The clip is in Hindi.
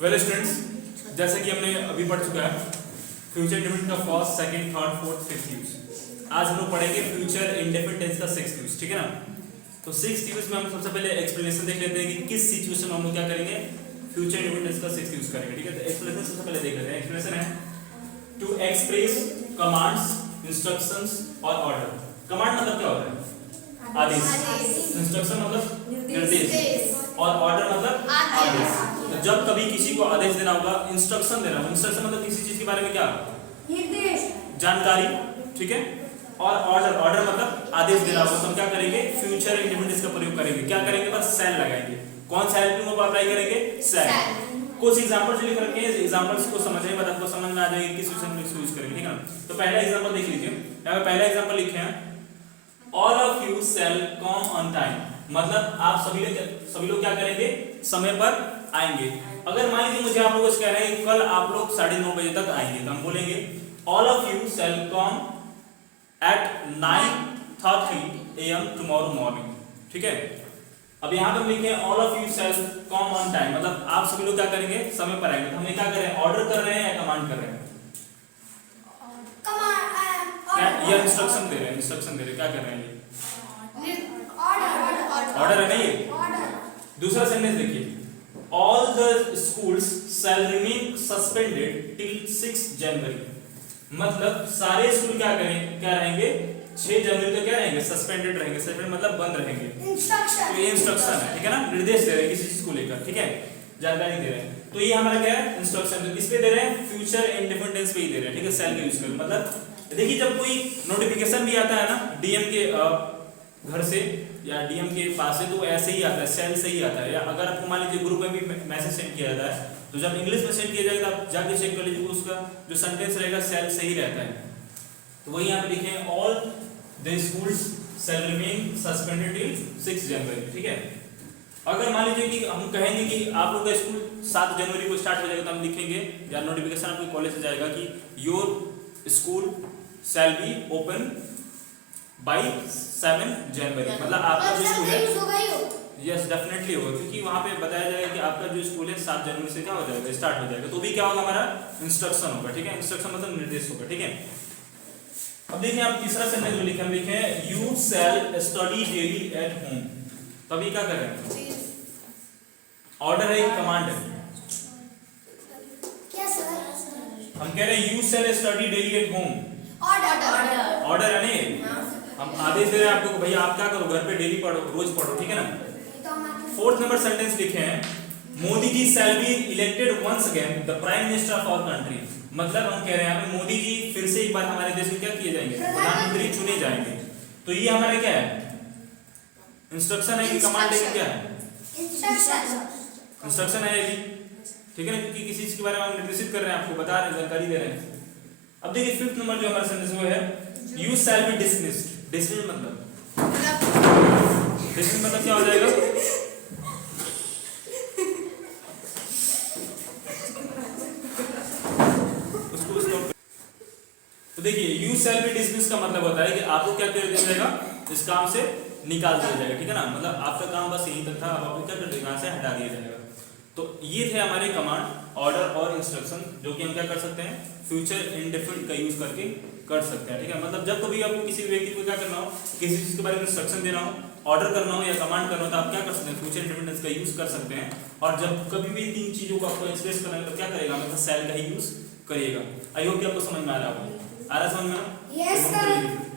वेल स्टूडेंट्स, जैसे कि हमने अभी पढ़ चुका है फ्यूचर इंडेफिनिट का first, second, third, fourth, fifth use. आज हम लोग पढ़ेंगे फ्यूचर इंडेफिनिट टेंस का सिक्स्थ यूज, ठीक है ना। तो सिक्स्थ यूज में हम सबसे पहले एक्सप्लेनेशन देख लेते हैं कि किस सिचुएशन में हम लोग क्या करेंगे, फ्यूचर इंडेफिनिट टेंस का सिक्स्थ यूज करेंगे, ठीक है। तो एक्सप्लेनेशन सबसे पहले देख लेते हैं। एक्सप्लेनेशन है टू एक्सप्रेस कमांड्स, इंस्ट्रक्शंस और ऑर्डर। कमांड मतलब क्या होता है? आदेश। इंस्ट्रक्शन मतलब निर्देश और ऑर्डर मतलब आदेश। तो जब कभी किसी को आदेश देना होगा, इंस्ट्रक्शन देना होगा, इंस्ट्रक्शन मतलब किसी चीज के बारे में क्या, निर्देश, जानकारी, ठीक है। और ऑर्डर, ऑर्डर मतलब आदेश देना होगा। तो हम क्या करेंगे, फ्यूचर इंडेफिनिट का प्रयोग करेंगे। क्या करेंगे, बस शैल लगाएंगे। कौन सा हेल्पिंग वर्ब अप्लाई करेंगे? शैल। कुछ एग्जांपल्स लिख रखे हैं, एग्जांपल्स को समझने में आपको समझ में आ जाएगा किस सिचुएशन में इसको यूज करेंगे, ठीक है ना। तो पहला एग्जांपल देख लीजिए। यहाँ पे पहला एग्जांपल लिखे हैं all of you shall come on time. मतलब आप सभी लोग क्या करेंगे, समय पर आएंगे। अगर मान लीजिए मुझे आप लोगों से कह रहे हैं कल आप लोग 9:30 बजे तक आएंगे, तो हम बोलेंगे all of you shall come at 9:30 AM tomorrow morning, ठीक है। अब यहाँ पे हम लिखे all of you shall come on time, मतलब आप सभी लोग क्या करेंगे, समय पर आएंगे। तो हम क्या कर रहे हैं, ऑर्डर कर रहे हैं या कमांड कर रहे हैं? क्या ये इंस्ट्रक्शन दे रहे हैं, इंस्ट्रक्शन दे रहे हैं, क्या कर रहे हैं ये? ऑर्डर है ना ये। दूसरा सेंटेंस देखिए, all the schools shall remain suspended till 6 January. मतलब सारे स्कूल क्या करेंगे, क्या रहेंगे, 6 जनवरी तक क्या रहेंगे, सस्पेंडेड रहेंगे। सस्पेंड मतलब बंद रहेंगे। तो ये इंस्ट्रक्शन है, ठीक है ना, निर्देश दे रहे हैं किसी चीज को लेकर, ठीक है, जानकारी दे रहे हैं। तो ये हमारा क्या है, इंस्ट्रक्शन। तो इस पे दे रहे हैं, फ्यूचर इंडेफिनिट टेंस पे ही दे रहे हैं, ठीक है, शैल का यूज कर। मतलब देखिए जब कोई नोटिफिकेशन भी आता है ना डीएम के घर से या डीएम के पास से, तो ऐसे ही आता है, शैल से ही आता है। या अगर आपको मान लीजिए ग्रुप में भी मैसेज सेंड किया जाता है, तो जब इंग्लिश में सेंड किया जाएगा आप जाके चेक कर लीजिए, उसका जो सेंटेंस रहेगा शैल से ही रहता है। तो वही यहाँ पे लिखे हैं all the schools shall remain suspended till 6 January, ठीक है। अगर मान लीजिए कि हम कहेंगे कि आप लोग का स्कूल 7 जनवरी को स्टार्ट हो जाएगा, तो हम लिखेंगे या नोटिफिकेशन आपके कॉलेज से जाएगा कि your school shall be open by 7 जनवरी। मतलब आपका जो स्कूल है, यस डेफिनेटली होगा, क्योंकि वहां पे बताया जाएगा कि आपका जो स्कूल है 7 जनवरी से क्या हो जाएगा, स्टार्ट हो जाएगा। तो भी क्या होगा, हमारा इंस्ट्रक्शन होगा, ठीक है। इंस्ट्रक्शन मतलब निर्देश होगा, ठीक है। अब देखिए आप तीसरा सेंटेंस में लिखे, हम लिखे हैं you shall study daily at home. तो अभी क्या कर रहे हैं, ऑर्डर है, कमांड है। हम कह रहे हैं you shall study daily at home. Order है नहीं, हम आदेश दे रहे हैं आपको कि भैया आप क्या करो, घर पे डेली पढ़ो, रोज पढ़ो, ठीक है ना। फोर्थ नंबर सेंटेंस लिखे हैं Modi ji shall be elected once again the prime minister of our country. मतलब हम कह रहे हैं मोदी जी फिर से एक बार हमारे देश में क्या किए जाएंगे, प्रधानमंत्री चुने जाएंगे। तो ये हमारे क्या है, इंस्ट्रक्शन है कि कमांड है कि क्या है, इंस्ट्रक्शन है ये, ठीक है ना, क्योंकि किसी चीज के बारे में हम निर्देशित कर रहे हैं, आपको बता रहे हैं, जानकारी दे रहे हैं। अब देखिए फिफ्थ नंबर जो हमारा सेंटेंस वो है you shall be dismissed. Dismissed मतलब क्या हो जाएगा, तो देखिए यू शैल बी डिसमिस्ड का मतलब होता है कि आपको क्या कर दिया जाएगा, इस काम से निकाल दिया जाएगा, ठीक है ना। मतलब आपका काम बस यहीं तक था, अब आपको क्या कर दिया, यहाँ से हटा दिया जाएगा। तो ये थे हमारे कमांड, ऑर्डर और इंस्ट्रक्शन, जो कि हम क्या कर सकते हैं, फ्यूचर इंडेफिनिट का यूज करके कर सकते हैं, ठीक है। मतलब जब कभी आपको किसी व्यक्ति को क्या करना हो, किसी चीज के बारे में इंस्ट्रक्शन देना हो, ऑर्डर करना हो या कमांड करना हो, तो आप क्या कर सकते हैं, फ्यूचर इंडेफिनिट का यूज कर सकते हैं। और जब कभी भी तीन चीजों को आपको एक्सप्रेस करना है, तो क्या करेगा, मतलब शैल का ही यूज करिएगा। आई होप कि आपको समझ में आ रहा होगा। आ रहा समझ में? Yes sir.